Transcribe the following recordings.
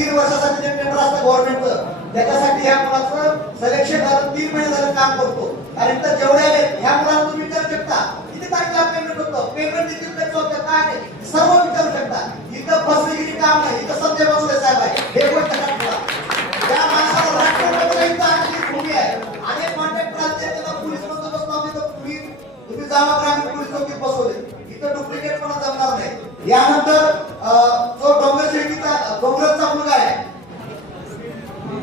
3 वर्षासाठी जे टेंडर असतं गव्हर्नमेंटचं त्याच्यासाठी ह्या मुलाचं सिलेक्शन झालं 3 महिने झालं काम करतो. कारण तर जेवढे आले ह्या मुलाला तुम्ही विचारू शकता किती तारखेला पेमेंट होतं, पेमेंट देखील कसं होतं काय नाही सर्व विचारू शकता. इथं फसवेगिरी काम नाही, इथं संजय बसले साहेब आहे. हे गोष्ट ठरवा. त्या माणसाला राष्ट्रपती इथं भूमी आहे. अनेक कॉन्ट्रॅक्टर असते त्याला पोलीस बंदोबस्त नव्हते तर तुम्ही जावा ग्रामीण पोलीस चौकीत बसवले. इथं डुप्लिकेट पण जमणार नाही. यानंतर जो डोंगरचा मुलगा आहे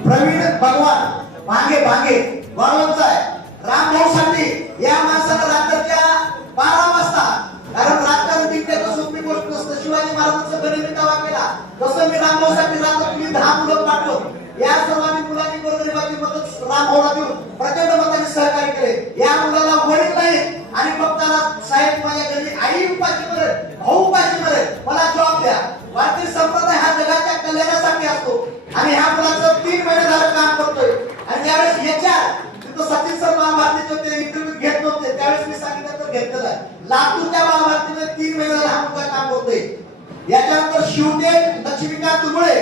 प्रवीण भगवान भांगे वळवणचा आहे. रामभाऊ साठी या माणसाला रात्रीच्या 12 वाजता, कारण राजकारण जिंकण्याचं सोपी गोष्ट नसतं. शिवाजी महाराजांचा गणित दावा केला तसं मी रामभाऊ साठी रात्र तुम्ही 10 मुलं पाठवून या सर्वांनी मुलांनी गोरगरिबाची मदत रामभाऊला देऊन प्रचंड मताने सहकार्य केले. या मुलाला वडील नाही आणि फक्त साहेब माझ्या घरी आई उपाशी मरेल, भाऊ उपाशी मरेल, मला जॉब द्या. भारतीय संप्रदाय हा जगाच्या कल्याणासाठी असतो आणि ह्या मुलाचं 3 महिने झालं काम करतोय. आणि ज्यावेळेस तिथं सचिन सर महाभारतीचे होते, इंटरव्ह्यू घेत नव्हते त्यावेळेस मी सांगितलं तर घेतलेलं आहे. लातूरच्या महाभारतीमध्ये 3 महिने झालं हा मुलगा काम करतोय. याच्यानंतर शिवदेव लक्ष्मीकांत मुळे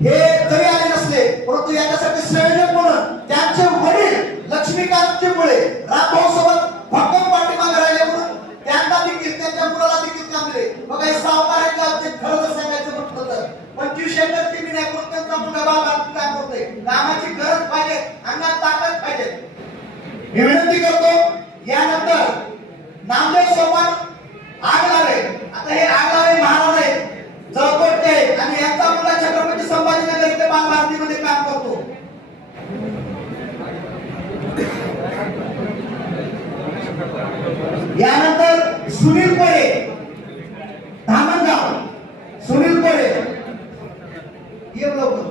हे जरी आले नसले परंतु याच्यासाठी संयोजक म्हणून त्यांचे वडील लक्ष्मीकांतचे मुळे रामभाऊ सोबत भक्कम पाठीमागे राहिले म्हणून त्यांना देखील त्यांच्या मुलाला देखील काम दिले. बघा हे सावकारांचे आमचे खरं तर सांगायचं म्हटलं तर 25 एकर जमीन आहे पण त्यांचा मुलगा बाळाबाळात काम करतोय. कामाची गरज पाहिजे, अंगात ताकद पाहिजे. मी विनंती करतो यानंतर नामदेव सोमवार आगलावे. आता हे आगलावे महाराज आहेत जळकोटचे आणि यांचा मुलगा छत्रपती संभाजीनगर इथे बालभारतीमध्ये काम करतो. यानंतर सुनील कोळे धामणगाव, सुनील कोळे ये लवकर.